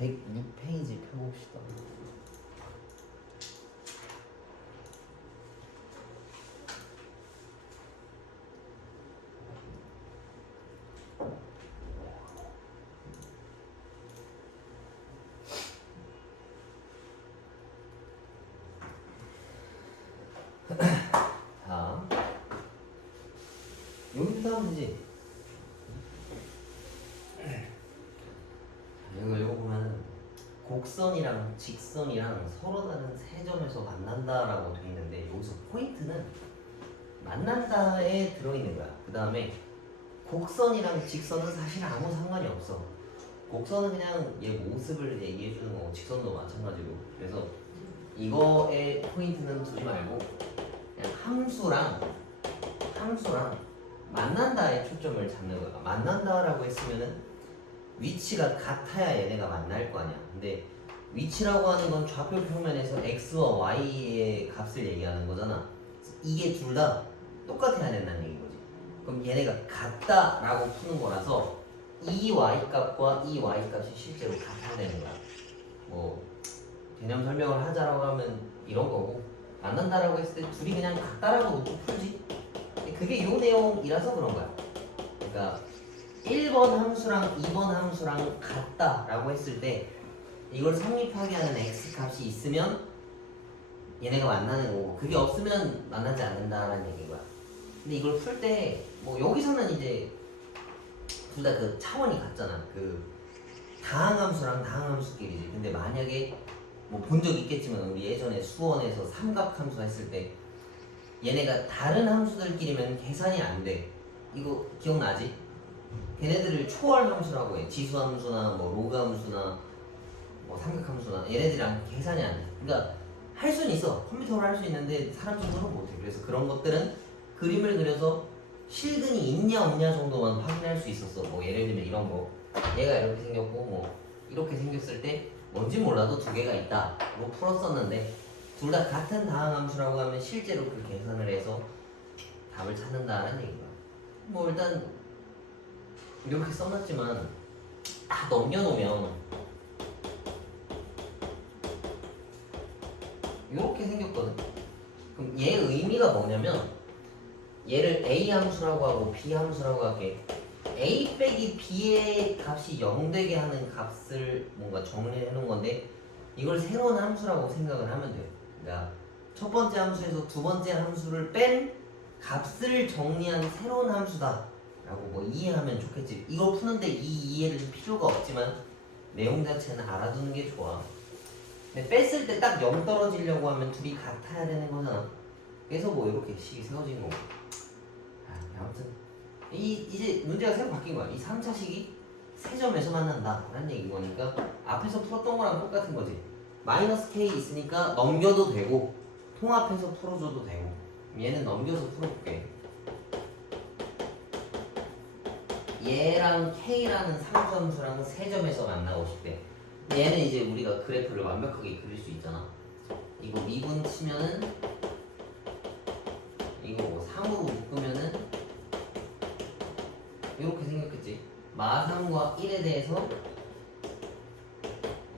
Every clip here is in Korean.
106페이지 펴봅시다. 자, 여기부터 하면 되지. 이거 읽어보면 곡선이랑 직선이랑 서로 다른 세 점에서 만난다라고 돼 있는데 여기서 포인트는 만난다에 들어있는 거야. 그 다음에 곡선이랑 직선은 사실 아무 상관이 없어. 곡선은 그냥 얘 모습을 얘기해 주는 거고 직선도 마찬가지로. 그래서 이거의 포인트는 두지 말고 그냥 함수랑 만난다에 초점을 잡는 거야. 만난다라고 했으면은 위치가 같아야 얘네가 만날 거 아니야. 근데 위치라고 하는 건 좌표 평면에서 x와 y의 값을 얘기하는 거잖아. 이게 둘 다 똑같아야 된다는 얘기인 거지. 그럼 얘네가 같다라고 푸는 거라서 이 y 값과 이 y 값이 실제로 같아야 되는 거야. 뭐 개념 설명을 하자라고 하면 이런 거고, 만난다라고 했을 때 둘이 그냥 같다라고 놓고 풀지. 그게 요 내용이라서 그런 거야. 그러니까 1번 함수랑 2번 함수랑 같다라고 했을 때 이걸 성립하게 하는 x값이 있으면 얘네가 만나는 거고, 그게 없으면 만나지 않는다라는 얘기인 거야. 근데 이걸 풀 때 뭐 여기서는 이제 둘 다 그 차원이 같잖아. 그 다항함수랑 다항함수끼리지. 근데 만약에 뭐 본 적 있겠지만 우리 예전에 수원에서 삼각함수 했을 때 얘네가 다른 함수들끼리면 계산이 안 돼. 이거 기억나지? 걔네들을 초월함수라고 해. 지수함수나 뭐 로그함수나 뭐 삼각함수나 얘네들이랑 계산이 안 돼. 그러니까 할 수는 있어. 컴퓨터로 할 수 있는데 사람 정도는 못해. 그래서 그런 것들은 그림을 그려서 실근이 있냐 없냐 정도만 확인할 수 있었어. 뭐 예를 들면 이런 거, 얘가 이렇게 생겼고 뭐 이렇게 생겼을 때 뭔지 몰라도 두 개가 있다 뭐 풀었었는데, 둘 다 같은 다항함수라고 하면 실제로 그 계산을 해서 답을 찾는다는 얘기야. 뭐 일단 이렇게 써놨지만 다 넘겨놓으면 이렇게 생겼거든. 그럼 얘 의미가 뭐냐면 얘를 A 함수라고 하고 B 함수라고 할게. A 빼기 B의 값이 0 되게 하는 값을 뭔가 정리해 놓은 건데, 이걸 새로운 함수라고 생각을 하면 돼. 그러니까 첫 번째 함수에서 두 번째 함수를 뺀 값을 정리한 새로운 함수다 라고 뭐 이해하면 좋겠지. 이거 푸는데 이 이해는 필요가 없지만 내용 자체는 알아두는 게 좋아. 근데 뺐을 때 딱 0 떨어지려고 하면 둘이 같아야 되는 거잖아. 그래서 뭐 이렇게 식이 세워진 거고. 아무튼 이제 문제가 새로 바뀐 거야. 이 3차식이 세 점에서 만난다 라는 얘기인 거니까 앞에서 풀었던 거랑 똑같은 거지. 마이너스 k 있으니까 넘겨도 되고 통합해서 풀어줘도 되고. 얘는 넘겨서 풀어볼게. 얘랑 k라는 상수함수랑 세 점에서 만나고 싶대. 얘는 이제 우리가 그래프를 완벽하게 그릴 수 있잖아. 이거 미분 치면은 이거 뭐 3으로 묶으면은 이렇게 생겼겠지. 마3과 1에 대해서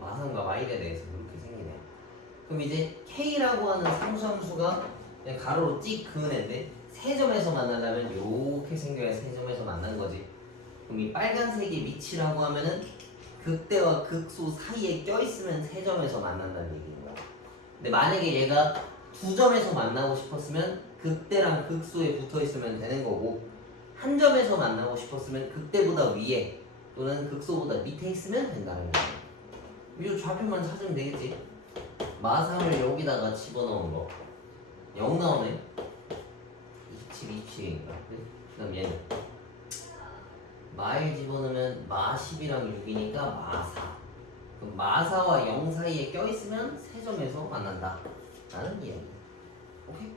마3과 y에 대해서 이렇게 생기네요. 그럼 이제 k라고 하는 상수함수가 그냥 가로로 찍 그은 애인데 세 점에서 만나려면 이렇게 생겨야 세 점에서 만난 거지. 그럼 이 빨간색의 위치라고 하면은 극대와 극소 사이에 껴있으면 세 점에서 만난다는 얘기인 거야. 근데 만약에 얘가 두 점에서 만나고 싶었으면 극대랑 극소에 붙어있으면 되는 거고, 한 점에서 만나고 싶었으면 극대보다 위에 또는 극소보다 밑에 있으면 된다는 거야. 이 좌표만 찾으면 되겠지. 마3을 여기다가 집어넣은 거 0 나오네. 27인가. 그 다음 얘는 마일 집어넣으면 마10이랑 6이니까 마4. 그럼 마4와 0 사이에 껴있으면 세 점에서 만난다 라는 이야기. 오케이?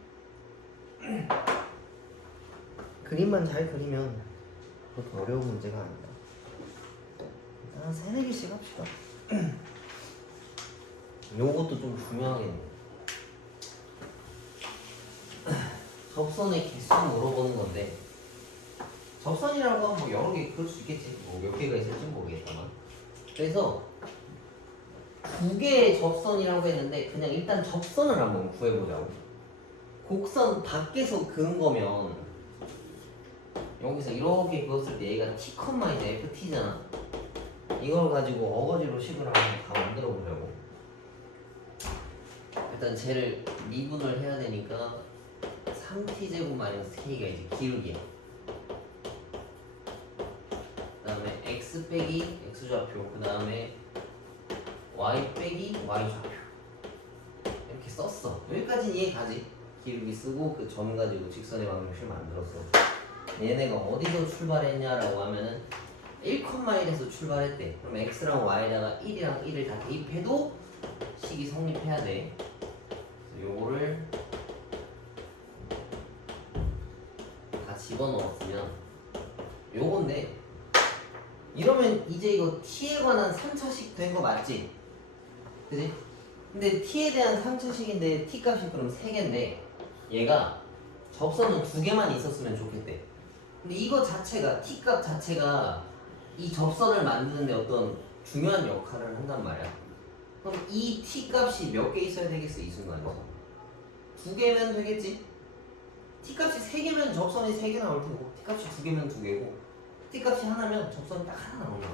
그림만 잘 그리면 그렇게 어려운 문제가 아니다. 일단 3-4개씩 합시다. 요것도 좀 중요하겠네. 접선의 개수 물어보는 건데, 접선이라고 하면 뭐 여러 개 그럴 수 있겠지. 뭐 몇 개가 있을지 모르겠다만. 그래서 두 개의 접선이라고 했는데 그냥 일단 접선을 한번 구해보자고. 곡선 밖에서 그은 거면 여기서 이렇게 그었을 때 얘가 t, 이제 ft잖아. 이걸 가지고 어거지로 식을 한번 다 만들어 보자고. 일단 쟤를 미분을 해야 되니까 3t제곱 마이너스 k가 이제 기울기야. 그 다음에 x 빼기 x좌표, 그 다음에 y 빼기 y좌표 이렇게 썼어. 여기까지는 이해가지? 기울기 쓰고 그 점 가지고 직선의 방정식을 만들었어. 얘네가 어디서 출발했냐라고 하면은 1,1에서 출발했대. 그럼 x랑 y에다가 1이랑 1을 다 대입해도 식이 성립해야 돼. 그래서 요거를 다 집어넣었으면 요건데, 이러면 이제 이거 t에 관한 3차식 된 거 맞지? 그지? 근데 t에 대한 3차식인데 t 값이 그럼 3개인데 얘가 접선은 2개만 있었으면 좋겠대. 근데 이거 자체가 t 값 자체가 이 접선을 만드는데 어떤 중요한 역할을 한단 말이야. 그럼 이 t 값이 몇 개 있어야 되겠어 이 순간에서? 2개면 되겠지? t 값이 3개면 접선이 3개 나올 테고, t 값이 2개면 2개고, t 값이 하나면 접선이 딱 하나 나온다.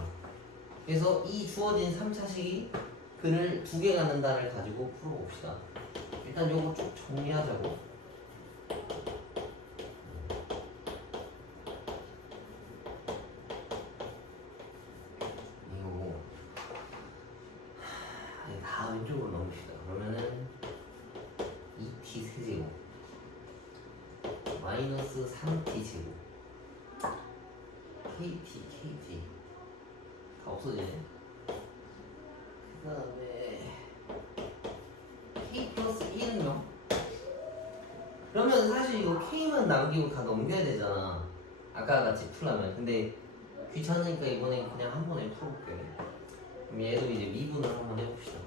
그래서 이 주어진 3차식이 근을 2개 갖는다를 가지고 풀어봅시다. 일단 요거 쭉 정리하자고. 이거고 다 왼쪽으로 넘깁시다. 그러면은 2t 세제곱 마이너스 3t 제곱 kt 다 없어지네. 그 다음에 k 플러스 1은요? 그러면 사실 이거 k만 남기고 다 넘겨야 되잖아, 아까 같이 풀려면. 근데 귀찮으니까 이번엔 그냥 한 번에 풀어볼게. 그럼 얘도 이제 미분을 한번 해봅시다.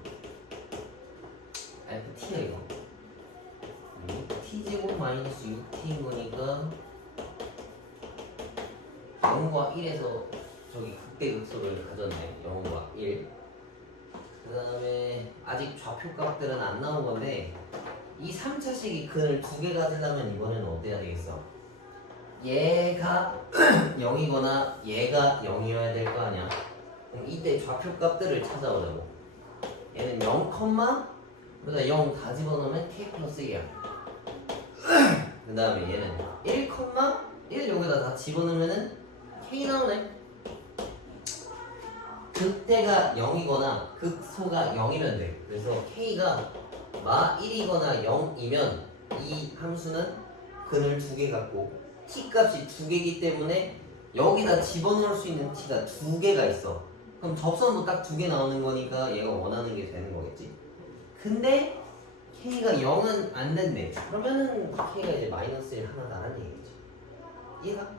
ft야 이거 6t제곱 마이너스 6t인 거니까 0과 1에서 저기 극대극소를 가졌네. 0과 1. 그 다음에 아직 좌표값들은 안 나온 건데, 이 3차식이 근을 2개 가지려면 이번에는 어때야 되겠어? 얘가 0이거나 얘가 0이어야 될 거 아니야. 그럼 이때 좌표값들을 찾아오자고. 얘는 0, 그러다 0 다 집어넣으면 k 플러스 1이야. 그 다음에 얘는 1, 여기다 다 집어넣으면은 k 나오네. 극대가 0이거나 극소가 0이면 돼. 그래서 k가 마 1이거나 0이면 이 함수는 근을 2개 갖고 t 값이 2개이기 때문에 여기다 집어넣을 수 있는 t가 2개가 있어. 그럼 접선도 딱 2개 나오는 거니까 얘가 원하는 게 되는 거겠지. 근데 k가 0은 안 된대. 그러면은 k가 이제 마이너스 1 하나 나란 얘기지. 이해가?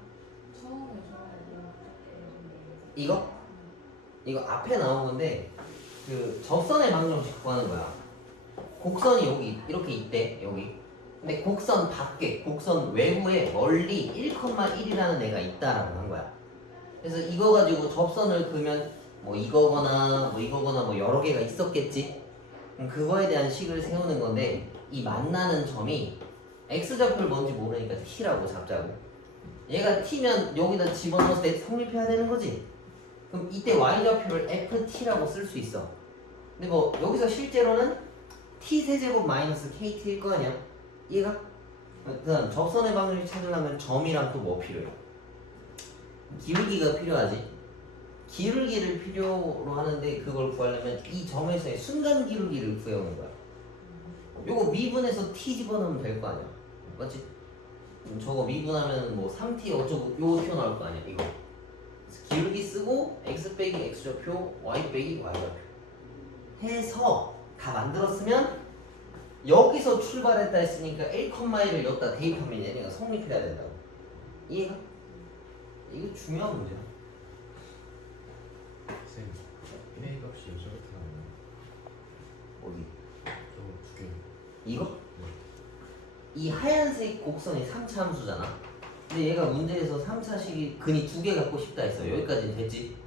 이거 앞에 나온 건데, 그 접선의 방정식 구하는 거야. 곡선이 여기 이렇게 있대, 여기. 근데 곡선 밖에, 곡선 외부에 멀리 1,1이라는 애가 있다라고 한 거야. 그래서 이거 가지고 접선을 그으면 뭐 이거거나 뭐 여러 개가 있었겠지. 그거에 대한 식을 세우는 건데, 이 만나는 점이 x좌표를 뭔지 모르니까 t라고 잡자고. 얘가 t면 여기다 집어넣었을 때 성립해야 되는 거지. 그럼 이때 y좌표를 ft라고 쓸 수 있어. 근데 뭐 여기서 실제로는 t 세제곱 마이너스 kt일 거 아니야. 이해가? 일단 접선의 방정식 찾으려면 점이랑 또 뭐 필요해? 기울기가 필요하지. 기울기를 필요로 하는데, 그걸 구하려면 이 점에서의 순간 기울기를 구해오는 거야. 요거 미분해서 t 집어넣으면 될 거 아니야. 맞지? 저거 미분하면 뭐 3t 어쩌고 요거 튀어나올 거 아니야, 이거. 기울기 쓰고 x 빼기 x좌표, y 빼기 y좌표 해서 다 만들었으면, 여기서 출발했다 했으니까 1,1을 여기다 대입하면 얘네가 성립해야 된다고. 이해가? 이거 중요한 문제야. 쌤, K 값이 저렇게 나오나요? 어디? 저거 2개. 이거? 네. 이 하얀색 곡선이 3차 함수잖아. 근데 얘가 문제에서 3차식이 근이 2개 갖고 싶다 했어. 여기까지는 됐지?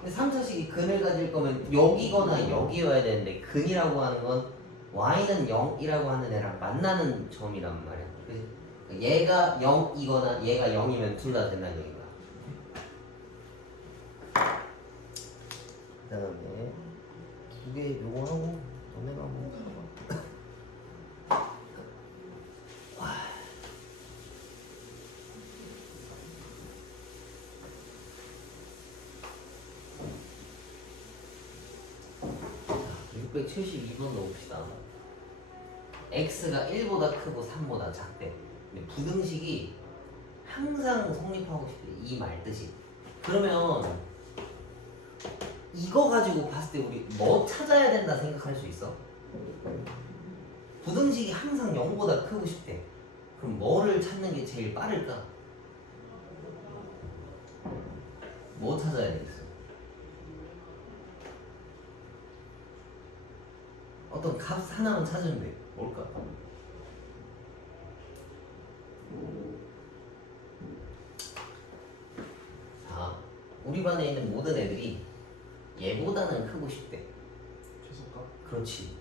근데 3차식이 근을 가질 거면 여기거나 여기여야 되는데 근이라고 하는 건 y는 0이라고 하는 애랑 만나는 점이란 말이야. 그치? 얘가 0이거나 얘가 0이면 둘 다 된다는 얘기야. 그 다음에 두 개 요거 하고 너네가 한번 봐봐. 와. 672번 넣읍시다. x가 1보다 크고 3보다 작대. 근데 부등식이 항상 성립하고 싶대. 이 말 뜻이. 그러면 이거 가지고 봤을 때 우리 뭐 찾아야 된다 생각할 수 있어? 부등식이 항상 0보다 크고 싶대. 그럼 뭐를 찾는 게 제일 빠를까? 뭐 찾아야 되겠어? 어떤 값 하나만 찾으면 돼. 뭘까? 자, 우리 반에 있는 모든 애들이 얘보다는 크고 싶대. 최소값? 그렇지.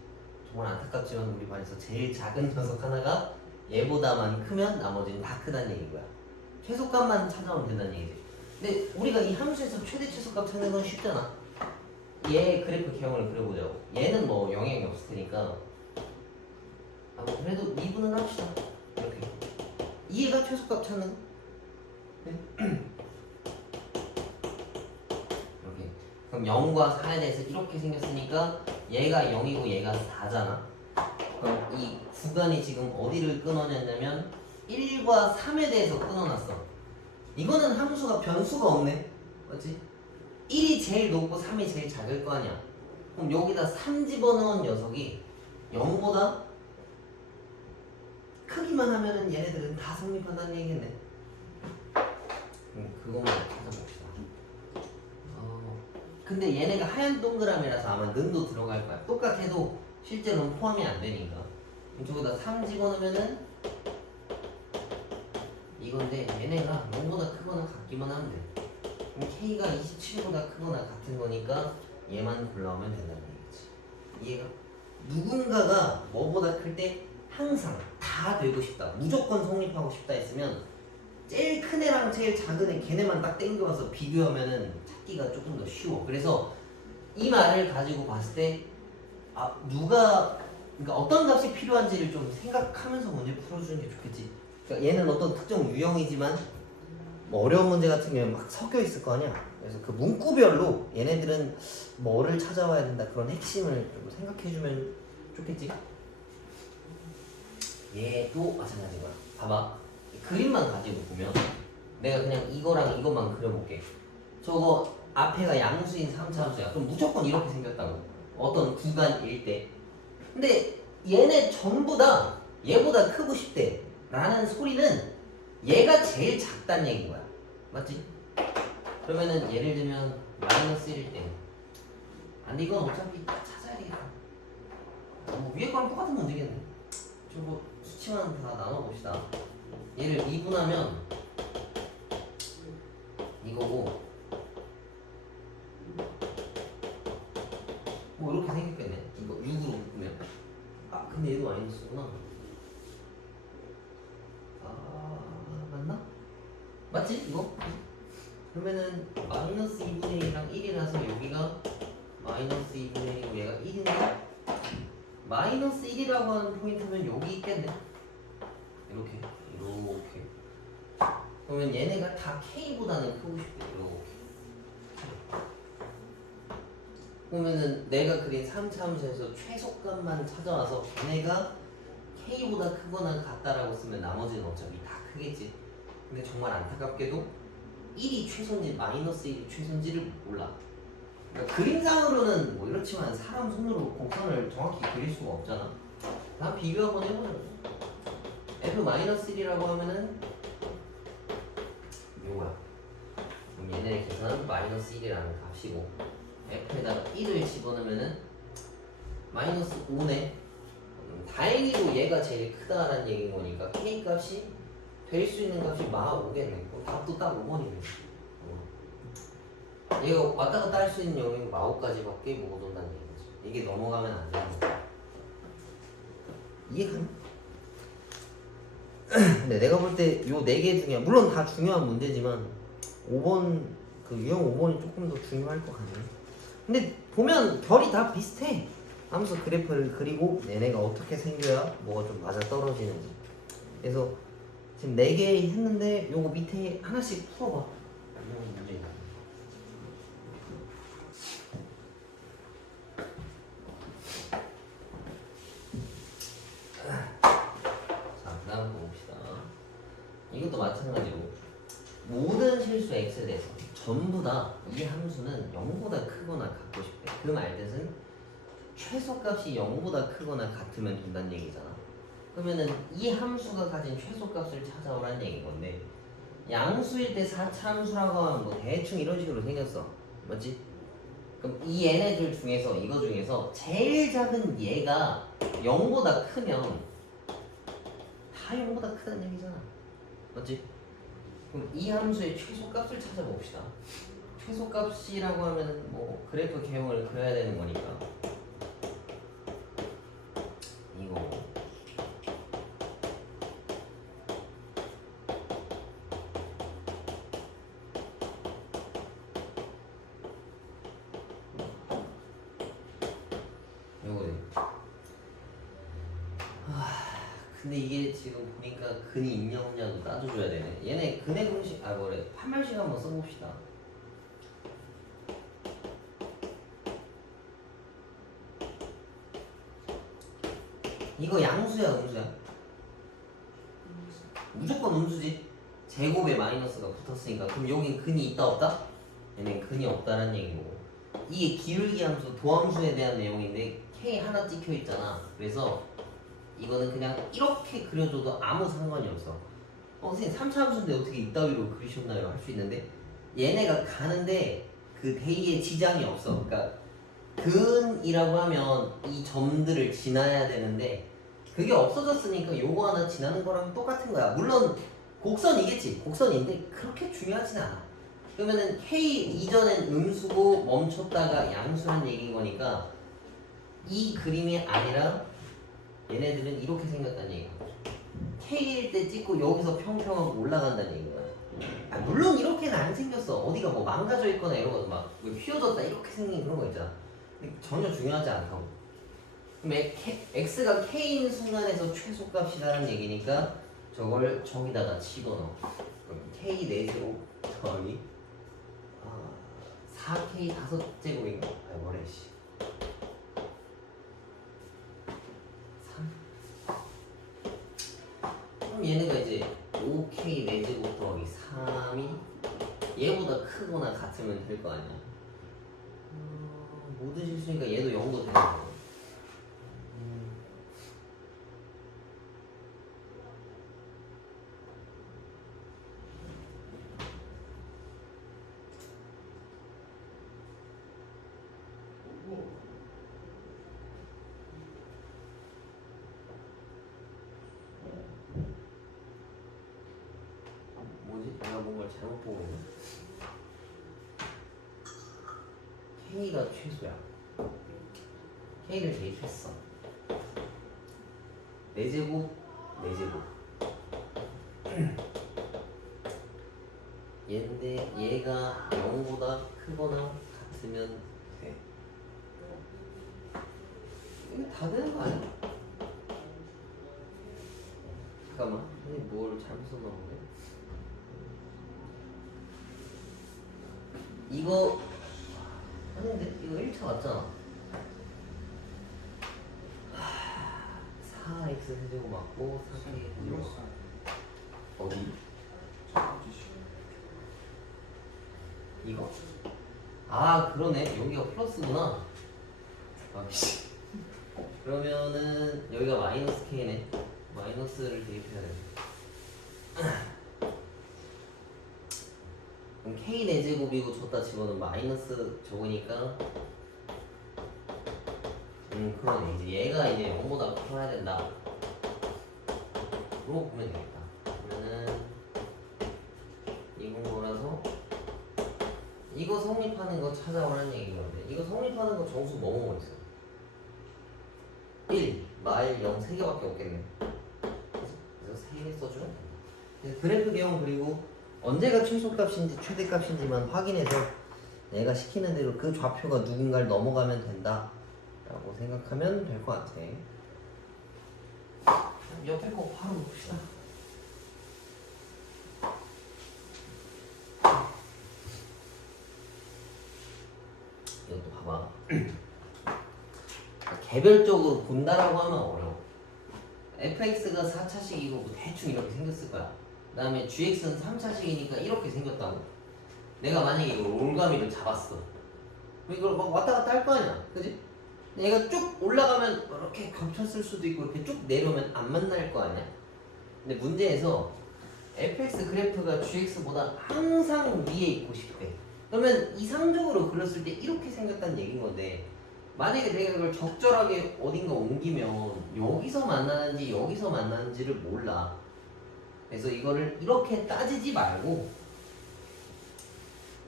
정말 안타깝지만 우리 반에서 제일 작은 녀석 하나가 얘보다만 크면 나머지는 다 크다는 얘기인 거야. 최소값만 찾아오면 된다는 얘기지. 근데 우리가 이 함수에서 최대 최소값 찾는 건 쉽잖아. 얘 그래프 개형을 그려보자고. 얘는 뭐 영향이 없을 테니까 뭐 그래도 미분을 합시다. 이렇게 얘가 최소값 찾는 거. 이렇게. 그럼 0과 4에 대해서 이렇게 생겼으니까 얘가 0이고 얘가 4잖아. 그럼 이 구간이 지금 어디를 끊어냈냐면 1과 3에 대해서 끊어놨어. 이거는 함수가 변수가 없네. 맞지? 1이 제일 높고 3이 제일 작을 거 아니야. 그럼 여기다 3 집어넣은 녀석이 0보다 크기만 하면은 얘네들은 다 성립한다는 얘기겠네. 그것만 찾아봅시다. 근데 얘네가 하얀 동그라미라서 아마 는도 들어갈 거야. 똑같아도 실제로는 포함이 안 되니까. 저기다 3 집어넣으면은 이건데 얘네가 0보다 크거나 같기만 하면 돼. 그럼 K가 27보다 크거나 같은 거니까 얘만 골라오면 된다는 얘기지. 이해가? 누군가가 뭐보다 클 때 항상 다 되고 싶다, 무조건 성립하고 싶다 했으면 제일 큰 애랑 제일 작은 애 걔네만 딱 땡겨와서 비교하면은 찾기가 조금 더 쉬워. 그래서 이 말을 가지고 봤을 때 누가 그러니까 어떤 값이 필요한지를 좀 생각하면서 문제 풀어주는 게 좋겠지. 그러니까 얘는 어떤 특정 유형이지만 뭐 어려운 문제 같은 경우에 막 섞여 있을 거 아니야. 그래서 그 문구별로 얘네들은 뭐를 찾아와야 된다 그런 핵심을 좀 생각해주면 좋겠지. 얘도 마찬가지인 거야. 봐봐. 그림만 가지고 보면 내가 그냥 이거랑 이것만 그려볼게. 저거 앞에가 양수인 3차함수야. 그럼 무조건 이렇게 생겼다고. 어떤 구간일 때. 근데 얘네 전부 다 얘보다 크고 싶대 라는 소리는 얘가 제일 작다는 얘기인 거야. 맞지? 그러면은 예를 들면 마이너스 1일 때 근데 이건 어차피 다 찾아야 되겠다. 뭐 위에 거랑 똑같은 문제겠네. 저거 수치만 다 나눠봅시다. 얘를 미분하면 이거고 뭐 이렇게 생겼겠네. 이거 6으로 묶으면 근데 얘도 마이너스구나. 맞나? 맞지? 이거? 그러면은 마이너스 2분의 1이랑 1이라서 여기가 마이너스 2분의 1이고 얘가 1인데 마이너스 1이라고 하는 포인트면 여기 있겠네. 이렇게 그러면 얘네가 다 K보다는 크고 싶대. 이렇게 그러면은 내가 그린 3차 함수에서 최소값만 찾아와서 걔네가 K보다 크거나 같다라고 쓰면 나머지는 어차피 다 크겠지. 근데 정말 안타깝게도 1이 최소인지 마이너스 1이 최소인지를 몰라. 그러니까 그림상으로는 뭐 이렇지만 사람 손으로 곡선을 정확히 그릴 수가 없잖아. 다 비교 한번 해보자. F-1이라고 하면은 요거야. 그럼 얘네 계산은 마이너스 1이라는 값이고 F에다가 1을 집어넣으면은 마이너스 5네. 다행히도 얘가 제일 크다라는 얘기인 거니까 K 값이 될 수 있는 값이 마 5겠네. 그럼 답도 딱 5번이네. 이거 왔다 갔다 할 수 있는 영역이 9가지밖에 못 온다는 얘기죠. 이게 넘어가면 안 되는 거야. 이해가나? 근데 내가 볼 때 요 4개 중에 물론 다 중요한 문제지만 5번 그 유형 5번이 조금 더 중요할 것 같네. 근데 보면 결이 다 비슷해. 함수 그래프를 그리고 얘네가 어떻게 생겨야 뭐가 좀 맞아 떨어지는지. 그래서 지금 4개 했는데 요거 밑에 하나씩 풀어봐. 이런 문제. 자, 그다음 거 봅시다. 이것도 마찬가지로 모든 실수 x에 대해서 전부 다 이 함수는 0보다 크거나 같고 싶대. 그 말뜻은 최소값이 0보다 크거나 같으면 된다는 얘기잖아. 그러면은 이 함수가 가진 최소값을 찾아오라는 얘기인 건데 양수일 때 4차 함수라고 하면 뭐 대충 이런 식으로 생겼어. 맞지? 그럼 이 얘네들 중에서 이거 중에서 제일 작은 얘가 0보다 크면 다 0보다 크다는 얘기잖아. 맞지? 그럼 이 함수의 최소값을 찾아봅시다. 최소값이라고 하면 뭐 그래프 개형을 그려야 되는 거니까 이거 요거네. 근데 이게 지금 보니까 근이 있냐 없냐도 따져줘야 되네. 얘네 근의 공식 뭐래 판별식 한번 써봅시다. 이거 양수야 음수야? 무조건 음수지. 제곱에 마이너스가 붙었으니까 그럼 여긴 근이 있다 없다? 얘는 근이 없다는 얘기고 이게 기울기 함수 도함수에 대한 내용인데 K 하나 찍혀 있잖아. 그래서 이거는 그냥 이렇게 그려줘도 아무 상관이 없어. 선생님 3차 함수인데 어떻게 이따위로 그리셨나요? 할 수 있는데 얘네가 가는데 그 대의에 지장이 없어. 그러니까 근이라고 하면 이 점들을 지나야 되는데 그게 없어졌으니까 요거 하나 지나는 거랑 똑같은 거야. 물론 곡선이겠지. 곡선인데 그렇게 중요하진 않아. 그러면은 K 이전엔 음수고 멈췄다가 양수란 얘기인 거니까 이 그림이 아니라 얘네들은 이렇게 생겼다는 얘기야. K일 때 찍고 여기서 평평하고 올라간다는 얘기야. 물론 이렇게는 안 생겼어. 어디가 뭐 망가져 있거나 이런 것도 막 휘어졌다 이렇게 생긴 그런 거 있잖아. 근데 전혀 중요하지 않다고. 그럼 x가 k인 순간에서 최소값이라는 얘기니까 저걸 저기다가 집어넣어. 그럼 k 4제곱 더하기 4k 5제곱인가? 뭐래 씨. 3. 그럼 얘네가 이제 5k 4제곱 더하기 3이 얘보다 크거나 같으면 될 거 아니야. 모든 실수니까 얘도 0도 되는 거야. 뭐지? 내가 뭔가를 잘못 보고 있네. K가 최소야. K를 대입했어. 4제곱, 4제곱. 얘인데 얘가 0보다 크거나 같으면 돼. 이거 다 되는 거 아니야? 잠깐만. 뭘 잘못 써놓은데? 이거 아닌데? 이거 1차 맞잖아. 4x 세제곱 맞고 4k 세제곱 어디? 이거? 그러네. 여기가 플러스구나. 그러면은 여기가 마이너스 k네. 마이너스를 대입해야 돼. 그럼 k 4제곱이고 줬다 집어넣으면 마이너스 적으니까 그러네. 이제 얘가 이제 0보다 커야 된다. 그러고 보면 되겠다. 그러면은 이건 거라서 이거 성립하는 거 찾아오라는 얘기인 건데 이거 성립하는 거 정수 뭐뭐 있어? 1, 마일 0 3개밖에 없겠네. 그래서 3개 써주면 된다. 그래서 그래프 개형 그리고 언제가 최소값인지 최대값인지만 확인해서 내가 시키는 대로 그 좌표가 누군가를 넘어가면 된다 라고 생각하면 될 것 같아. 옆에 거 바로 봅시다. 이것도 봐봐. 개별적으로 본다라고 하면 어려워. fx가 4차식이고 뭐 대충 이렇게 생겼을 거야. 그 다음에 gx는 3차식이니까 이렇게 생겼다고. 내가 만약에 이거 올가미를 잡았어. 그럼 이걸 막 왔다 갔다 할 거 아니야. 그지? 얘가 쭉 올라가면 이렇게 겹쳤을 수도 있고 이렇게 쭉 내려오면 안 만날 거 아니야. 근데 문제에서 fx 그래프가 gx보다 항상 위에 있고 싶대. 그러면 이상적으로 그렸을 때 이렇게 생겼다는 얘기인 건데 만약에 내가 이걸 적절하게 어딘가 옮기면 여기서 만나는지 여기서 만나는지를 몰라. 그래서 이거를 이렇게 따지지 말고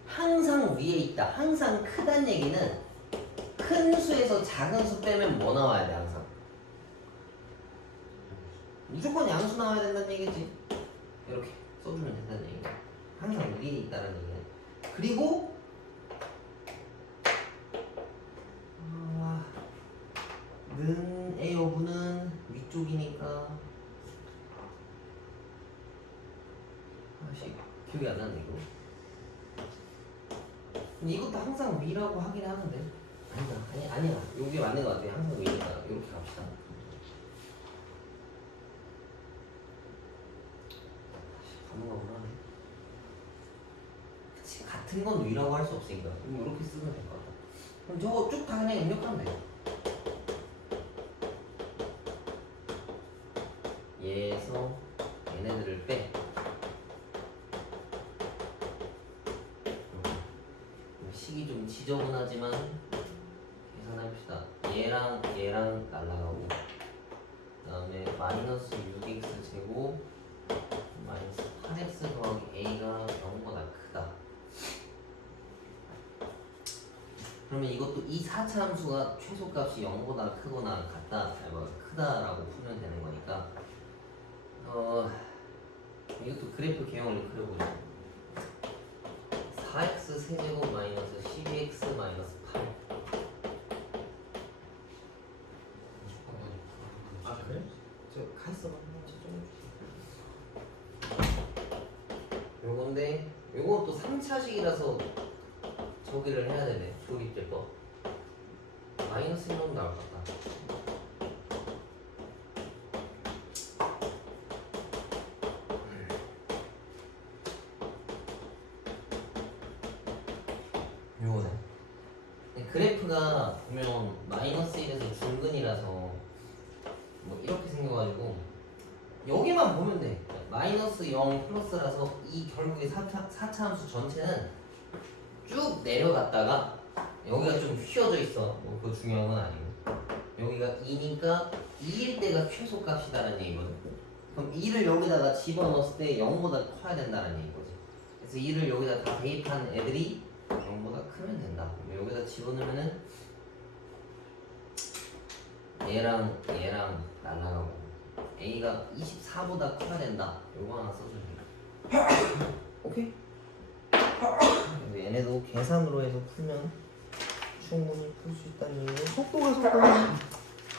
항상 위에 있다, 항상 크다는 얘기는 큰 수에서 작은 수 빼면 뭐 나와야 돼 항상? 무조건 양수 나와야 된다는 얘기지. 이렇게 써주면 된다는 얘기야. 항상 위에 있다는 얘기야. 그리고 는 A 여부는 위쪽이니까 아씨 기억이 안 나네 이거. 근데 이것도 항상 위라고 하긴 하는데 아니야 이게 맞는 것 같아. 항상 위니까 이렇게 갑시다. 가물가물하네. 그치 같은 건 위라고 할 수 없으니까 이렇게 쓰면 될 것 같아. 그럼 저거 쭉 다 그냥 입력하면 돼. 얘에서 얘네들을 빼. 식이 좀 지저분하지만 계산해봅시다. 얘랑 날라가고 그 다음에 마이너스 6x 제곱 마이너스 8x 더하기 a가 0보다 크다. 그러면 이것도 이 4차 함수가 최소값이 0보다 크거나 같다, 크다라고 풀면 되는 거니까 이것도 그래프 개형을 그려보자. 4x 세제곱 마이너스 12x 마이너스 8. 아 그래? 저 가있어봐. 요건데 요건 또 3차식이라서 저기를 해야 되네. 조립될 거. 마이너스 1로 나올 것 같다. 요거네. 그래프가 보면 마이너스 1에서 중근이라서 뭐 이렇게 생겨가지고 여기만 보면 돼. 마이너스 0 플러스라서 이 결국에 4차 함수 전체는 쭉 내려갔다가 여기가 좀 휘어져 있어. 뭐 그거 중요한 건 아니고 여기가 2니까 2일 때가 최소값이다라는 얘기거든. 그럼 2를 여기다가 집어넣었을 때 0보다 커야 된다는 얘기거지. 그래서 2를 여기다 다 대입한 애들이 0보다 크면 된다. 여기다 집어넣으면은 얘랑 날라가고 A가 24보다 커야 된다. 요거 하나 써주세요. 오케이? 얘네도 계산으로 해서 풀면 충분히 풀 수 있다는 얘기고 속도가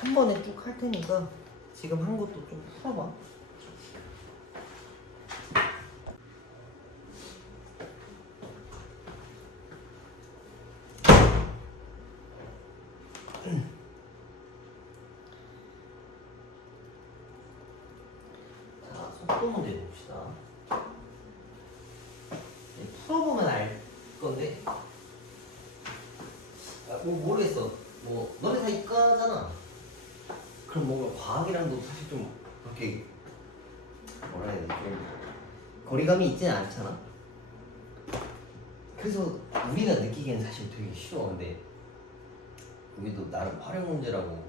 한 번에 쭉 할 테니까 지금 한 것도 좀 풀어봐. 자, 속도 문제 봅시다. 풀어보면 알 건데 뭐 모르겠어. 뭐 너네 다 이과잖아. 그럼 뭔가 과학이랑도 사실 좀 그렇게 뭐라 해야 되지? 좀 거리감이 있지는 않잖아. 그래서 우리가 느끼기엔 사실 되게 쉬워. 근데 여기도 나름 활용 문제라고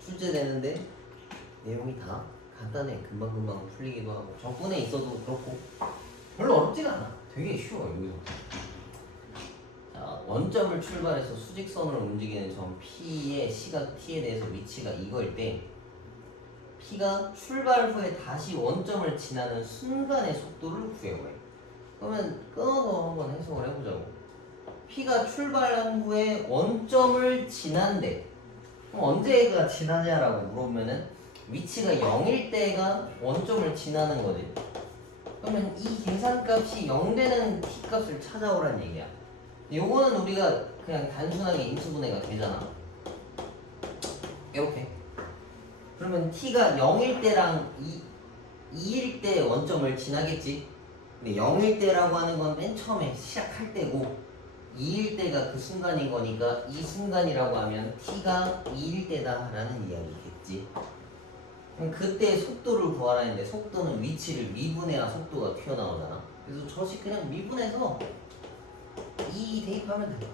출제되는데 내용이 다 간단해. 금방금방 풀리기도 하고 적분에 있어도 그렇고 별로 어렵지가 않아. 되게 쉬워 여기서. 원점을 출발해서 수직선으로 움직이는 점 P의 시각 T에 대해서 위치가 이거일 때 P가 출발 후에 다시 원점을 지나는 순간의 속도를 구해보래. 그러면 끊어서 한번 해석을 해보자고. P가 출발한 후에 원점을 지난대. 그럼 언제가 지나냐라고 물어보면은 위치가 0일 때가 원점을 지나는 거지. 그러면 이 계산값이 0 되는 T값을 찾아오라는 얘기야. 요거는 우리가 그냥 단순하게 인수분해가 되잖아. 이렇게. 그러면 T가 0일 때랑 2일 때 원점을 지나겠지. 근데 0일 때라고 하는 건 맨 처음에 시작할 때고 2일 때가 그 순간인 거니까 이 순간이라고 하면 T가 2일 때다 라는 이야기겠지. 그럼 그때 속도를 구하라 했는데 속도는 위치를 미분해야 속도가 튀어나오잖아. 그래서 저식 그냥 미분해서 2 대입하면 돼.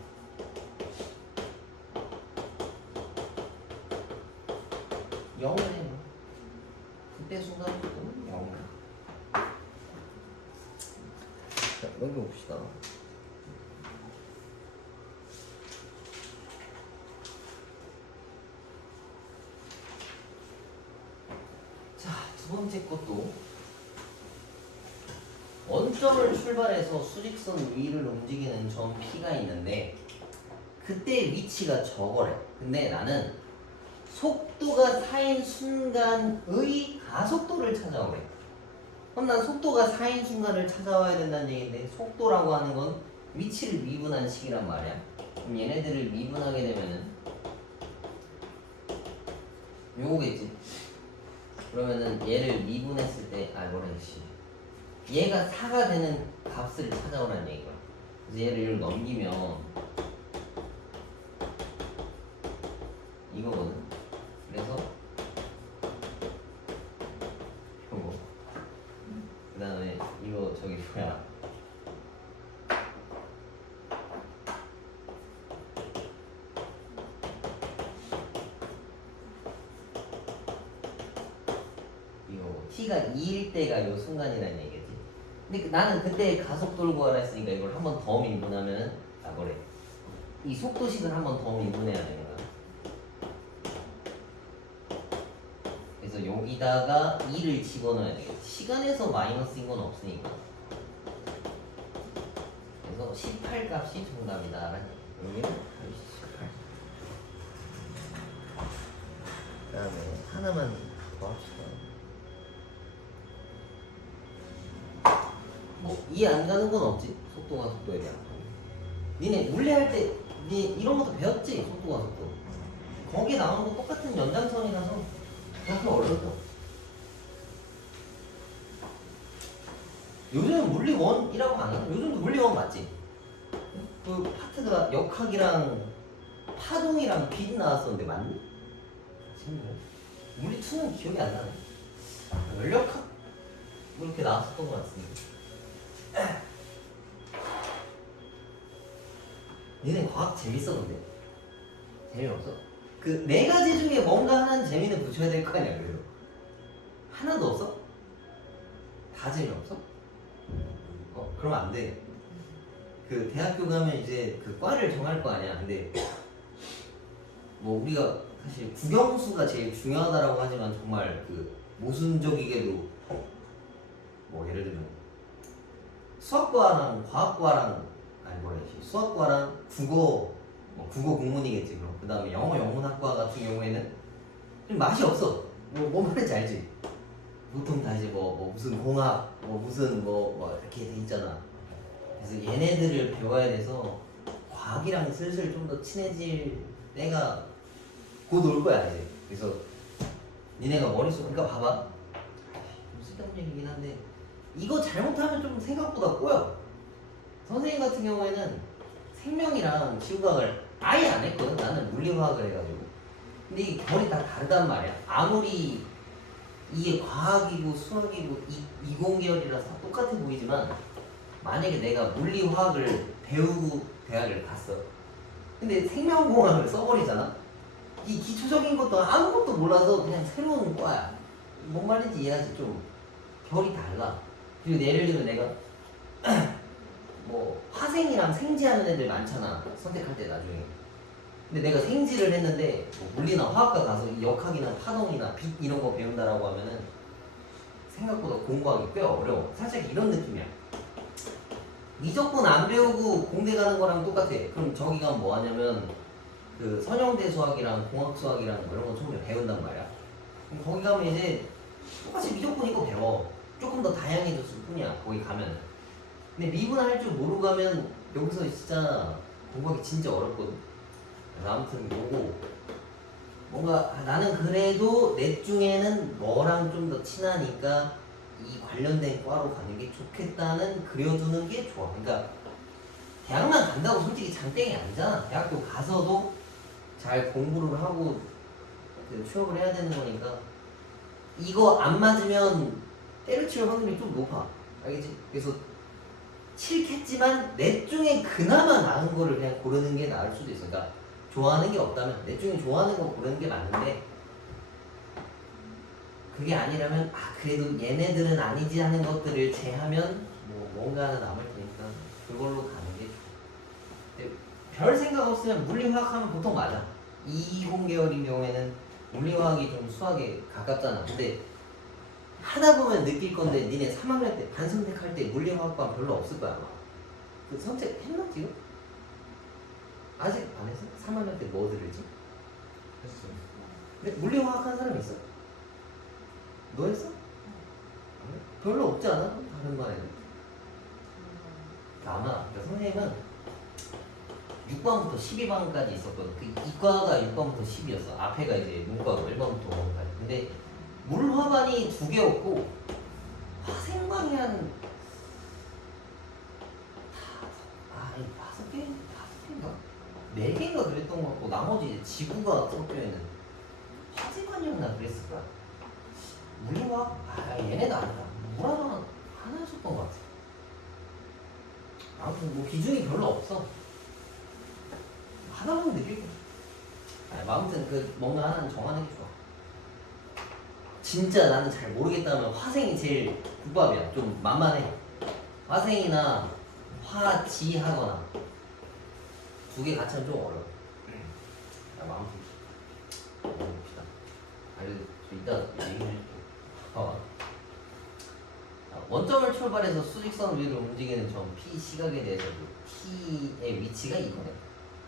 0을 해. 그때 순간 속도는 0이야. 자, 넘겨봅시다. 자, 두 번째 것도 원점을 출발해서 수직선 위를 움직이는 점 P가 있는데 그때 위치가 저거래. 근데 나는 속도가 쌓인 순간의 가속도를 찾아오래. 그럼 난 속도가 쌓인 순간을 찾아와야 된다는 얘기인데 속도라고 하는 건 위치를 미분한 식이란 말이야. 그럼 얘네들을 미분하게 되면은 요거겠지. 그러면은 얘를 미분했을 때 뭐라지? 얘가 4가 되는 값을 찾아오라는 얘기야. 그래서 얘를 넘기면 이거거든. 그래서 요거 그 다음에 이거 저기 뭐야 이거 T가 2일 때가 요 순간이라는 얘기지. 근데 나는 그때 가속도를 구하라 했으니까 이걸 한 번 더 미분하면 뭐래? 이 속도식을 한 번 더 미분해야 되는 거야. 그래서 여기다가 2를 집어넣어야 되겠지. 시간에서 마이너스인 건 없으니까. 그래서 18 값이 정답이다. 여기는 18. 그 다음에 하나만 더 합시다. 뭐 이해 안 가는 건 없지. 속도가 속도에 대한. 니네 물리할 때 니 이런 것도 배웠지. 속도가 속도. 거기에 나오는 거 똑같은 연장선이라서 그렇게 어려워. 요즘은 물리 1이라고 안 하나? 요즘도 물리 1 맞지? 그 파트가 역학이랑 파동이랑 빛 나왔었는데 맞니? 물리 2는 기억이 안 나네. 원력학 뭐 이렇게 나왔었던 것 같습니다. 얘네 과학 재밌어 근데 재미없어? 그 네 가지 중에 뭔가 하나는 재미는 붙여야 될 거 아니야. 그래도 하나도 없어? 다 재미없어? 그러면 안 돼. 그 대학교 가면 이제 그 과를 정할 거 아니야. 근데 뭐 우리가 사실 국영수가 제일 중요하다라고 하지만 정말 그 모순적이게도 뭐 예를 들면 수학과랑 과학과랑 수학과랑 국어 국어 국문이겠지. 그럼 그 다음에 영어 영문학과 같은 경우에는 좀 맛이 없어. 뭐 말인지 알지? 보통 다 이제 뭐 무슨 공학 무슨 뭐 이렇게 돼 있잖아. 그래서 얘네들을 배워야 돼서 과학이랑 슬슬 좀 더 친해질 때가 곧 올 거야 이제. 그래서 니네가 머릿속 그러니까 봐봐. 좀 쓸데없는 얘기긴 한데 이거 잘못하면 좀 생각보다 꼬여. 선생님 같은 경우에는 생명이랑 지구과학을 아예 안 했거든. 나는 물리화학을 해가지고. 근데 이게 결이 다 다르단 말이야. 아무리 이게 과학이고 수학이고 이공계열이라서 똑같아 보이지만 만약에 내가 물리화학을 배우고 대학을 갔어. 근데 생명공학을 써버리잖아. 이 기초적인 것도 아무것도 몰라서 그냥 새로운 과야. 뭔 말인지 이해하지. 좀 결이 달라. 그리고 예를 들면 내가 뭐 화생이랑 생지하는 애들 많잖아 선택할 때 나중에. 근데 내가 생지를 했는데 뭐 물리나 화학과 가서 역학이나 파동이나 빛 이런 거 배운다라고 하면은 생각보다 공부하기 꽤 어려워. 살짝 이런 느낌이야. 미적분 안 배우고 공대 가는 거랑 똑같아. 그럼 저기 가면 뭐 하냐면 그 선형대 수학이랑 공학 수학이랑 뭐 이런 거 처음에 배운단 말이야. 그럼 거기 가면 이제 똑같이 미적분 이거 배워. 조금 더 다양해졌을 뿐이야 거기 가면. 근데 미분할 줄 모르고 가면 여기서 진짜 공부하기 진짜 어렵거든. 그래서 아무튼 요거 뭔가 나는 그래도 넷 중에는 너랑 좀 더 친하니까 이 관련된 과로 가는 게 좋겠다는 그려두는 게 좋아. 그러니까 대학만 간다고 솔직히 장땡이 아니잖아. 대학교 가서도 잘 공부를 하고 그 취업을 해야 되는 거니까 이거 안 맞으면 때려칠 확률이 좀 높아. 알겠지? 그래서 싫겠지만 넷 중에 그나마 나은 거를 그냥 고르는 게 나을 수도 있어. 그러니까 좋아하는 게 없다면 넷 중에 좋아하는 거 고르는 게 맞는데 그게 아니라면 그래도 얘네들은 아니지 하는 것들을 제하면 뭐 뭔가는 남을 테니까 그걸로 가는 게 좋아. 근데 별 생각 없으면 물리화학 하면 보통 맞아. 20계열인 경우에는 물리화학이 좀 수학에 가깝잖아. 근데 하다 보면 느낄 건데 니네 3학년 때 반선택할 때 물리화학과 별로 없을 거야 아마. 그 선택했나 지금? 아직 안 했어? 3학년 때 뭐 들을지? 했어요. 근데 물리화학 한 사람 있어? 너 했어? 별로 없지 않아? 다른 반에는. 아마 그러니까 선생님은 6번부터 12번까지 있었거든. 그 이과가 6번부터 10이었어. 앞에가 이제 문과고 1번부터 5번까지. 근데 물화반이 2개였고 화생반이 한 5개인가? 4개인가 그랬던 것 같고 나머지 이제 지구가 섞여있는 화생반이었나 그랬을 거야. 물리화학? 얘네도 아니다. 물화반 하나였었던 것 같아. 아무튼 뭐 기준이 별로 없어. 하다 보면 느낄 거야. 아무튼 그 뭔가 하나는 정하는 게 좋아. 진짜 나는 잘 모르겠다면 화생이 제일 국밥이야. 좀 만만해. 화생이나 화지하거나 2개 같이 하면 좀 어려워. 아무튼 봅시다. 저 이따 얘기를 해줄게. 봐봐. 원점을 출발해서 수직선 위로 움직이는 점 P 시각에 대해서 T의 위치가 이거네.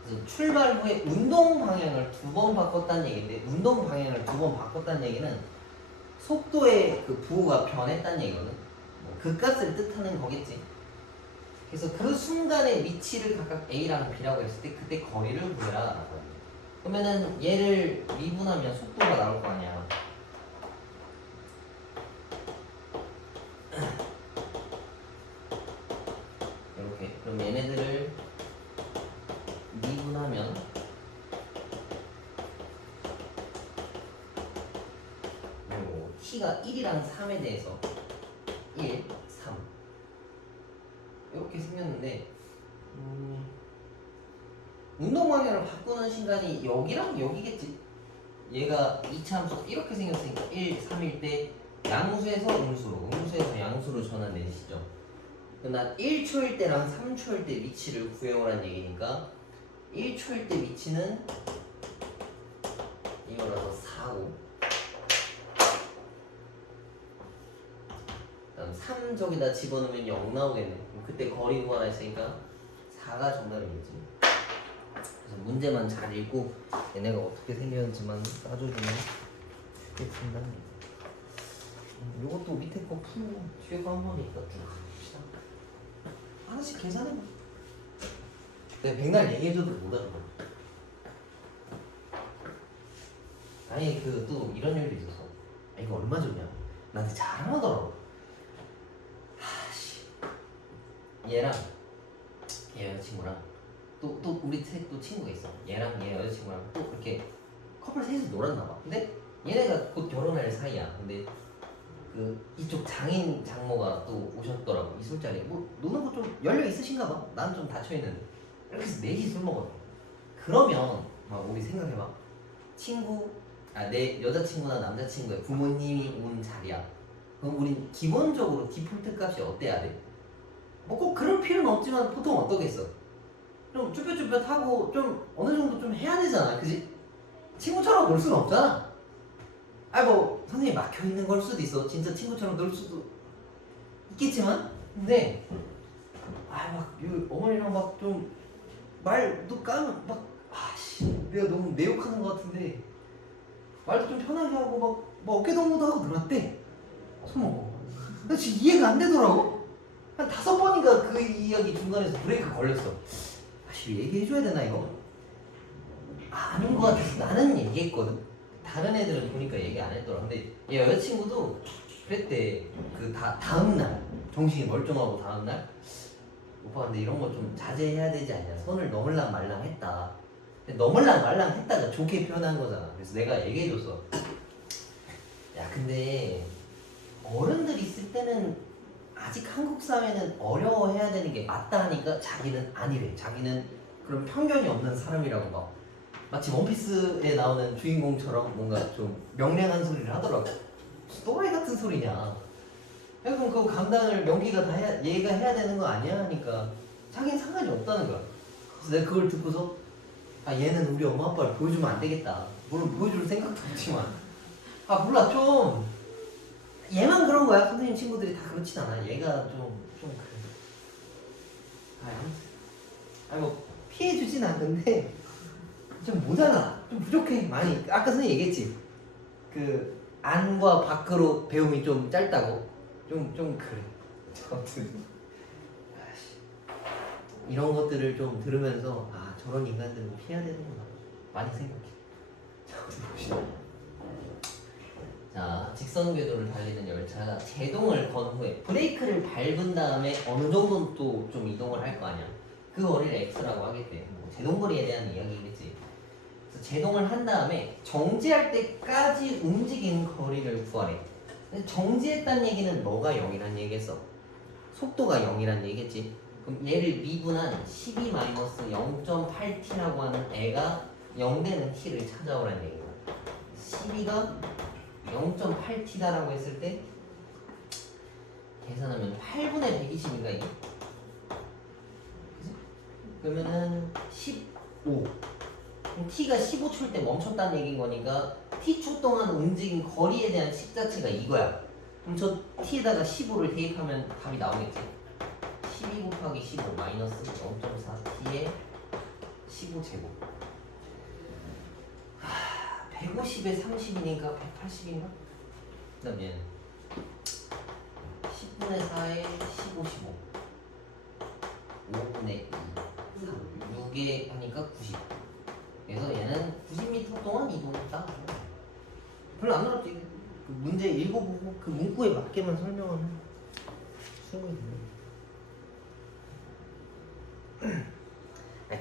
그래서 출발 후에 운동 방향을 2번 바꿨다는 얘기인데 운동 방향을 2번 바꿨다는 얘기는 속도의 그 부호가 변했다는 얘기거든. 그 값을 뜻하는 거겠지. 그래서 그 순간의 위치를 각각 A랑 B라고 했을 때 그때 거리를 구해라 라고. 그러면은 얘를 미분하면 속도가 나올 거 아니야. 이렇게. 그럼 얘네들을 미분하면 T가 1이랑 3에 대해서 1, 3 이렇게 생겼는데 운동 방향을 바꾸는 시간이 여기랑 여기겠지. 얘가 이차함수 이렇게 생겼으니까 1, 3일 때 양수에서 음수로, 음수에서 양수로 전환되는 시점. 그러나 1초일 때랑 3초일 때 위치를 구해오라는 얘기니까 1초일 때 위치는 이거라서 4고 그다음 3 저기다 집어넣으면 0 나오겠네. 그럼 그때 거리 구하라 했으니까 4가 정답이겠지. 그래서 문제만 잘 읽고 얘네가 어떻게 생겼는지만 따져주면 좋겠습니다. 요것도 밑에 거 풀고 뒤에 거 한 번이니까 쭉 갑시다. 하나씩 계산해봐. 내가 백날 얘기해줘도 못 알아봐. 아니 그 또 이런 일도 있었어. 이거 얼마 줬냐? 나한테 자랑하더라고. 얘랑 얘 여자친구랑 또 우리 또 친구가 있어. 얘랑 얘 여자친구랑 또 그렇게 커플 셋이서 놀았나 봐. 근데 얘네가 곧 결혼할 사이야. 근데 그 이쪽 장인 장모가 또 오셨더라고. 이 술자리에 뭐 노는 거 좀 열려 있으신가 봐. 난 좀 닫혀 있는데 이렇게 해서 넷이 술 먹었어. 그러면 막 우리 생각해봐. 내 여자친구나 남자친구의 부모님이 온 자리야. 그럼 우린 기본적으로 디폴트 값이 어때야 돼? 뭐 꼭 그럴 필요는 없지만 보통 어떻겠어? 좀 쭈뼛쭈뼛하고 좀 어느 정도 좀 해야 되잖아, 그지? 친구처럼 놀 수는 없잖아. 뭐 선생님 막혀 있는 걸 수도 있어. 진짜 친구처럼 놀 수도 있겠지만, 근데 막 어머니랑 막 좀 말도 까면 내가 너무 내 욕하는 것 같은데 말도 좀 편하게 하고 막 어깨동무도 하고 놀았대. 손목어. 나 지금 이해가 안 되더라고. 한 5번인가 그 이야기 중간에서 브레이크 걸렸어. 얘기해줘야 되나 이거? 아는 것 같아서 나는 얘기했거든. 다른 애들은 보니까 얘기 안 했더라. 근데 얘 여자친구도 그랬대. 그 다음날 정신이 멀쩡하고 다음날 오빠 근데 이런 거 좀 자제해야 되지 않냐. 손을 넘을랑 말랑 했다. 근데 넘을랑 말랑 했다가 좋게 표현한 거잖아. 그래서 내가 얘기해줬어. 야 근데 어른들 있을 때는 아직 한국 사회는 어려워해야 되는 게 맞다 하니까 자기는 아니래. 자기는 그런 편견이 없는 사람이라고 막 마치 원피스에 나오는 주인공처럼 뭔가 좀 명량한 소리를 하더라고. 또라이 같은 소리냐. 야, 그럼 그 감당을 명기가 다 얘가 해야 되는 거 아니야? 하니까 자기는 상관이 없다는 거야. 그래서 내가 그걸 듣고서 얘는 우리 엄마 아빠를 보여주면 안 되겠다. 물론 보여줄 생각도 없지만 몰라 좀 얘만 그런 거야. 선생님 친구들이 다 그렇진 않아. 얘가 좀 그래. 뭐 피해 주진 않는데 좀 모자라. 좀 부족해. 많이. 아까 선생님 얘기했지. 그 안과 밖으로 배움이 좀 짧다고. 좀 그래. 아무튼 이런 것들을 좀 들으면서 저런 인간들은 피해야 되는구나 많이 생각해. 자, 직선 궤도를 달리는 열차가 제동을 건 후에 브레이크를 밟은 다음에 어느 정도는 또 좀 이동을 할 거 아니야. 그 거리를 x라고 하겠대. 뭐 제동거리에 대한 이야기겠지. 그래서 제동을 한 다음에 정지할 때까지 움직이는 거리를 구하래. 정지했다는 얘기는 뭐가 0이란 얘기겠어? 속도가 0이란 얘기겠지. 그럼 얘를 미분한 12-0.8t라고 하는 애가 0 되는 t를 찾아오라는 얘기야. 12가 0.8t다라고 했을 때 계산하면 8분의 120인가 이게? 그치? 그러면은 15. 그럼 t가 15초일 때 멈췄다는 얘기인 거니까 t초 동안 움직인 거리에 대한 식 자체가 이거야. 그럼 저 t에다가 15를 대입하면 답이 나오겠지. 12 곱하기 15 마이너스 0.4t에 15제곱. 150에 30이니까 180인가? 그 다음 얘는 10분의 4에 15, 15 5분의 2 3 6에 하니까 90. 그래서 얘는 90m 동안 이동했다. 별로 안 어렵지. 그 문제 읽어보고 그 문구에 맞게만 설명하면 충분히 됩니다.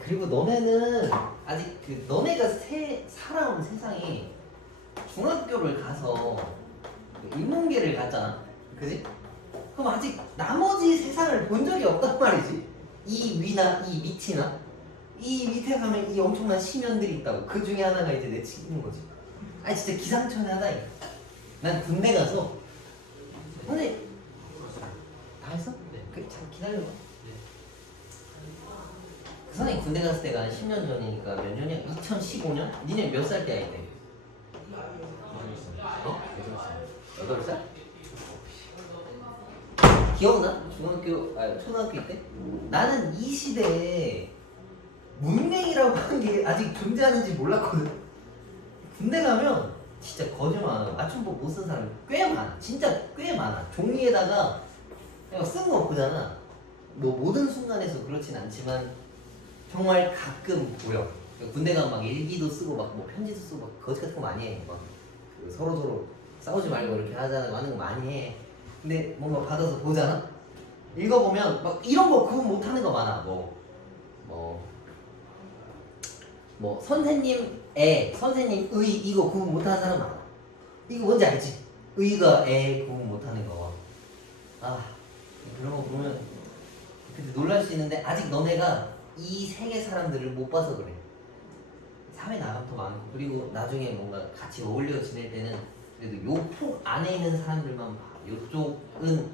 그리고 너네는 아직 너네가 살아온 세상이 중학교를 가서 인문계를 갔잖아. 그지? 그럼 아직 나머지 세상을 본 적이 없단 말이지. 이 위나 이 밑이나 이 밑에 가면 이 엄청난 심연들이 있다고. 그 중에 하나가 이제 내 친구인 거지. 진짜 기상천외하다. 난 군대 가서 근데 다 했어? 네. 참 기다려봐. 그 선생님 군대 갔을 때가 한 10년 전이니까 몇 년이야? 2015년? 니네 몇 살 때야 이때? 8살? 기억나? 초등학교 때? 나는 이 시대에 문맹이라고 하는 게 아직 존재하는지 몰랐거든. 군대 가면 진짜 거짓말 안 하고 맞춤법 못 쓴 사람이 꽤 많아. 진짜 꽤 많아. 종이에다가 그냥 쓴 거 보잖아. 뭐 모든 순간에서 그렇진 않지만 정말 가끔 보여. 군대 가면 막 일기도 쓰고 막 뭐 편지도 쓰고 막 거짓 같은 거 많이 해. 막 서로 싸우지 말고 이렇게 하자는 거 많이 해. 근데 뭔가 받아서 보잖아. 읽어보면 막 이런 거 구분 못하는 거 많아. 뭐 선생님 이거 구분 못하는 사람 많아. 이거 뭔지 알지? 의가 구분 못하는 거. 그런 거 보면 근데 놀랄 수 있는데 아직 너네가 이 세계 사람들을 못 봐서 그래. 사회 나가면 더 많고 그리고 나중에 뭔가 같이 어울려 지낼 때는 그래도 요 폭 안에 있는 사람들만 봐. 요쪽은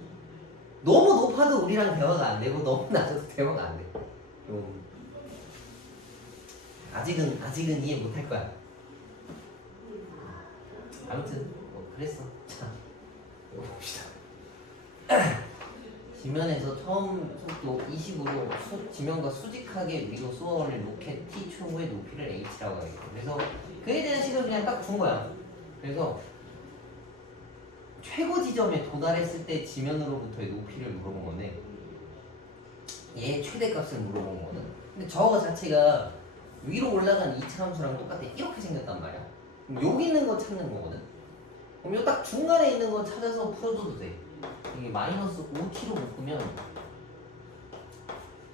너무 높아 높아도 우리랑 대화가 안 되고 너무 낮아도 대화가 안 돼. 아직은 이해 못할 거야. 아무튼 그랬어. 자, 이거 봅시다. 지면에서 처음 속도 20으로 지면과 수직하게 위로 쏘아올린 로켓 T 초의 높이를 h라고 하겠고, 그래서 그에 대한 식을 그냥 딱 준 거야. 그래서 최고 지점에 도달했을 때 지면으로부터의 높이를 물어본 건데, 얘 최대값을 물어본 거거든. 근데 저거 자체가 위로 올라간 이차함수랑 똑같아. 이렇게 생겼단 말이야. 그럼 여기 있는 거 찾는 거거든. 그럼 요 딱 중간에 있는 거 찾아서 풀어줘도 돼. 이게 마이너스 5t로 묶으면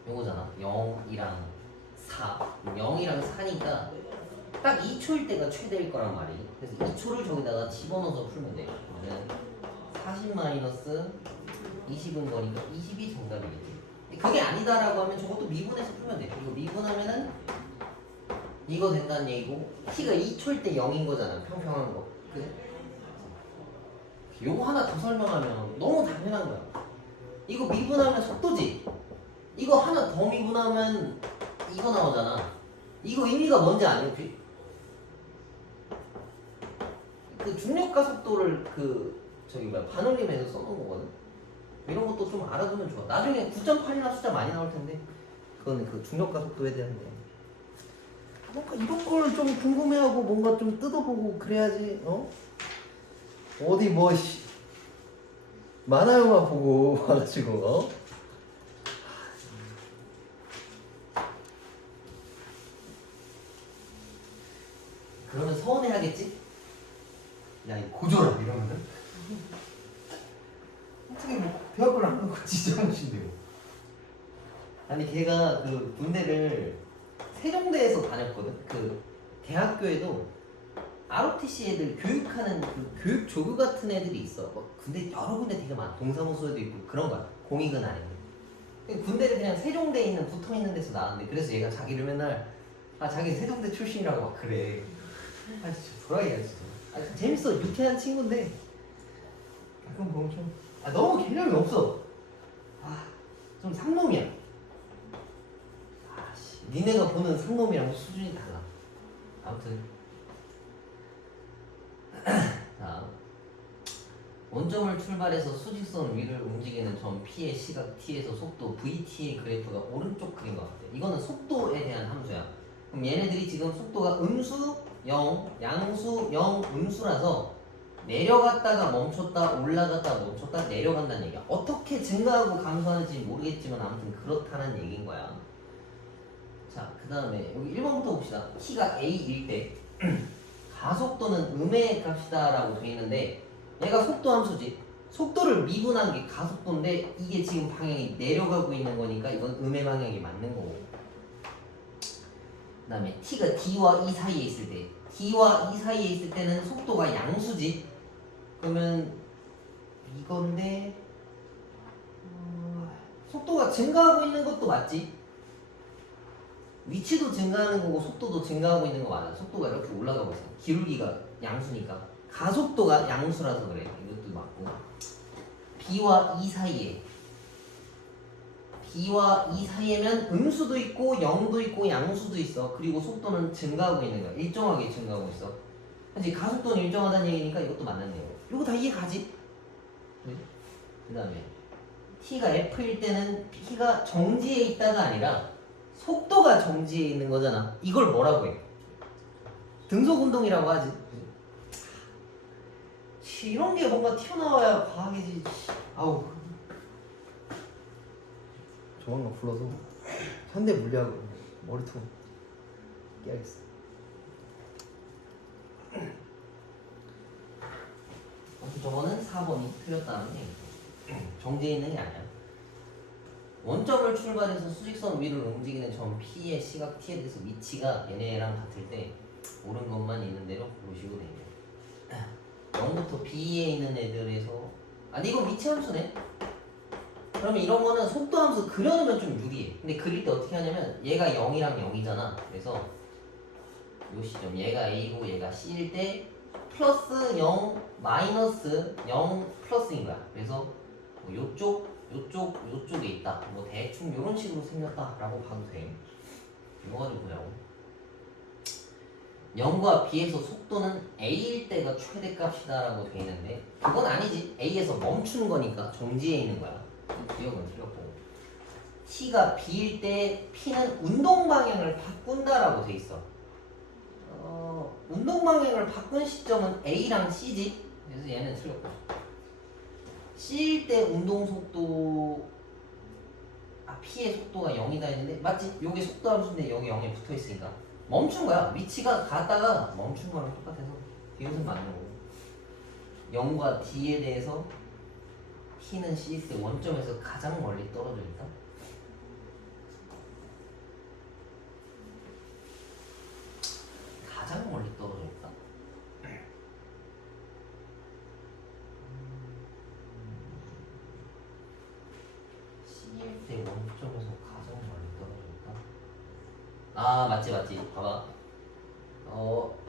요거잖아. 0이랑 4. 0이랑 4니까 딱 2초일 때가 최대일 거란 말이지. 그래서 2초를 저기다가 집어넣어서 풀면 돼. 그러면 40 마이너스 20은 거니까 20이 정답이겠지. 그게 아니다라고 하면 저것도 미분해서 풀면 돼. 이거 미분하면은 이거 된다는 얘기고, t가 2초일 때 0인 거잖아. 평평한 거. 그래? 요거 하나 더 설명하면 너무 당연한 거야. 이거 미분하면 속도지. 이거 하나 더 미분하면 이거 나오잖아. 이거 의미가 뭔지 아니 혹시? 그 중력과 속도를 반올림해서 써놓은 거거든. 이런 것도 좀 알아두면 좋아. 나중에 9.8이나 숫자 많이 나올 텐데 그건 그 중력과 속도에 대한 거. 뭔가 이런 걸 좀 궁금해하고 뭔가 좀 뜯어보고 그래야지. 어디 만화 영화 보고 와가지고 그러면 서운해하겠지? 야 이거 고졸아 이러면은 어떻게 대학을 안 가고 지정신데요. 아니 걔가 그 군대를 세종대에서 다녔거든. 그 대학교에도 ROTC 애들 교육하는 그 교육 조교 같은 애들이 있어. 근데 여러 군데 되게 많아. 동사무소에도 있고 그런 거야. 공익은 아닌데. 군대를 그냥 세종대에 있는 붙어 있는 데서 나왔는데, 그래서 얘가 자기를 맨날 자기 세종대 출신이라고 막 그래. 진짜 불화이야 진짜. 재밌어. 유쾌한 친구인데 가끔 보면 좀 너무 개념이 없어. 좀 상놈이야. 니네가 보는 상놈이랑 수준이 달라. 아무튼 자, 원점을 출발해서 수직선 위를 움직이는 점 P의 시각 T에서 속도 VT의 그래프가 오른쪽 그린 것 같아. 이거는 속도에 대한 함수야. 그럼 얘네들이 지금 속도가 음수 0, 양수 0, 음수라서 내려갔다가 멈췄다, 올라갔다 멈췄다, 내려간다는 얘기야. 어떻게 증가하고 감소하는지 모르겠지만 아무튼 그렇다는 얘기인 거야. 자, 그 다음에 여기 1번부터 봅시다. t가 a일 때 가속도는 음의 값이다 라고 돼 있는데, 얘가 속도 함수지. 속도를 미분한 게 가속도인데 이게 지금 방향이 내려가고 있는 거니까 이건 음의 방향이 맞는 거고, 그 다음에 t가 d와 e 사이에 있을 때, d와 e 사이에 있을 때는 속도가 양수지. 그러면 이건데 속도가 증가하고 있는 것도 맞지. 위치도 증가하는 거고 속도도 증가하고 있는 거 맞아. 속도가 이렇게 올라가고 있어. 기울기가 양수니까. 가속도가 양수라서 그래. 이것도 맞고. B와 E 사이에, B와 E 사이에면 음수도 있고 0도 있고 양수도 있어. 그리고 속도는 증가하고 있는 거야. 일정하게 증가하고 있어. 그치? 가속도는 일정하다는 얘기니까 이것도 맞는 얘기야. 이거 다 이해가지? 그 다음에 T가 F일 때는 T가 정지에 있다가 아니라 속도가 정지해 있는 거잖아. 이걸 뭐라고 해? 등속 운동이라고 하지. 이런 게 뭔가 튀어나와야 과학이지. 아우. 조만간 불러서 현대 물리학으로 머리통 깨야겠어. 저거는 4번이 틀렸다는 얘기. 정지해 있는 게 아니야. 원점을 출발해서 수직선 위를 움직이는 점 P의 시각 T에 대해서 위치가 얘네랑 같을 때 옳은 것만 있는 대로 보시고 되네요. 0부터 B에 있는 애들에서 이건 위치 함수네. 그러면 이런 거는 속도 함수 그려놓으면 좀 유리해. 근데 그릴 때 어떻게 하냐면 얘가 0이랑 0이잖아. 그래서 요 시점 얘가 A고 얘가 C일 때 플러스 0, 마이너스 0 플러스인 거야. 그래서 요쪽 요쪽에 있다. 뭐 대충 이런 식으로 생겼다라고 봐도 돼. 이거 가지고 보자고. 0과 b에서 속도는 a일 때가 최대값이다라고 돼 있는데 그건 아니지. a에서 멈추는 거니까 정지해 있는 거야. 기억은 틀렸고. t가 b일 때 p는 운동 방향을 바꾼다라고 돼 있어. 운동 방향을 바꾼 시점은 a랑 c지. 그래서 얘는 틀렸고. c일 때 운동 속도 p의 속도가 0이다 했는데 맞지? 요게 속도 함수인데 여기 0에 붙어 있으니까 멈춘 거야. 위치가 갔다가 멈춘 거랑 똑같아서 이것은 맞는 거고. 0과 d에 대해서 p는 c일 때 원점에서 가장 멀리 떨어져 있다. 가장 멀리 떨어져 있다. C일 때 원점에서 가장 멀리 떨어져 있다. 아 맞지. 봐봐.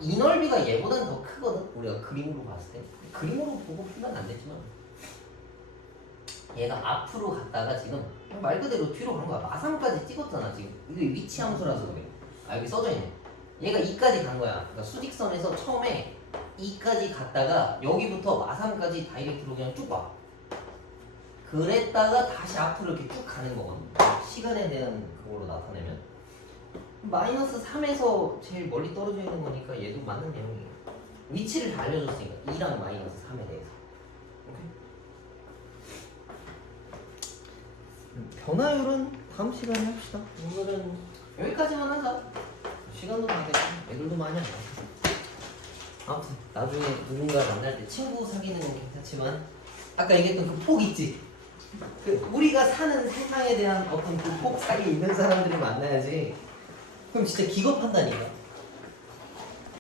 이 넓이가 얘보다는 더 크거든. 우리가 그림으로 봤을 때. 그림으로 보고 판단 안 됐지만 얘가 앞으로 갔다가 지금 말 그대로 뒤로 간 거야. 마상까지 찍었잖아 지금. 이게 위치 함수라서 그래. 여기 써져 있네. 얘가 2까지 간 거야. 그러니까 수직선에서 처음에 2까지 갔다가 여기부터 마상까지 다이렉트로 그냥 쭉 와. 그랬다가 다시 앞으로 이렇게 쭉 가는 거거든. 시간에 대한 그걸로 나타내면 마이너스 3에서 제일 멀리 떨어져 있는 거니까 얘도 맞는 내용이에요. 위치를 다 알려줬으니까 2랑 마이너스 3에 대해서. 오케이? 변화율은 다음 시간에 합시다. 오늘은 여기까지만 하자. 시간도 다 됐고 애들도 많이 안 나와. 아무튼 나중에 누군가 만날 때 친구 사귀는 건 괜찮지만 아까 얘기했던 그 폭 있지? 그 우리가 사는 세상에 대한 어떤 그 폭 사이에 있는 사람들을 만나야지. 그럼 진짜 기겁한다니까.